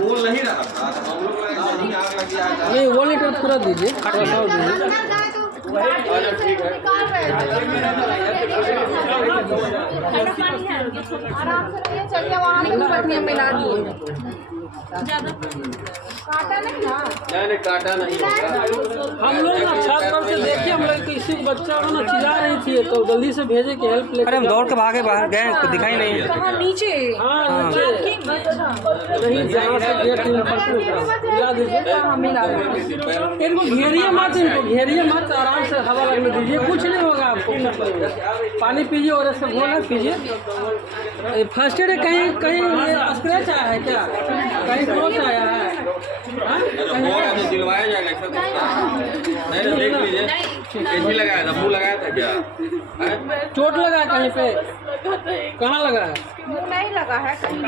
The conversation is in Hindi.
बोल नहीं रहा था हम लोग नहीं आग लगी आग नहीं 1 लीटर पूरा दीजिए, थोड़ा सा और दीजिए। आराम से रहिए, चलिए वहाँ पे बैठिए, मिला दिए। काटा नहीं ना? नहीं काटा नहीं होगा। हम लोग ना छत पर से देखिए, हम लोग किसी बच्चा को ना चिल्ला रही थी तो जल्दी से भेजे कि हेल्प ले। अरे हम दौड़ के भागे बाहर गए, कुछ दिखाई नहीं। कहाँ नीचे? हाँ नीचे नहीं, जहाँ से गेट मिला दीजिए। हाँ मिला दिए। इनको घेरिए मत, इनको घेरिए मत, आराम से हवा लगने दीजिए, कुछ नहीं होगा आपको। पानी पीजिए और ऐसे घोल पीजिए। फर्स्ट एड कहीं कहीं स्क्रैच आया है क्या? कहीं क्रॉच आया है? दिलवाया जाएगा नहीं तो देख लीजिए कैसी लगाया था, मुँह लगाया था क्या? चोट लगा है कहीं पे? कहाँ लगा है? नहीं लगा है कहीं।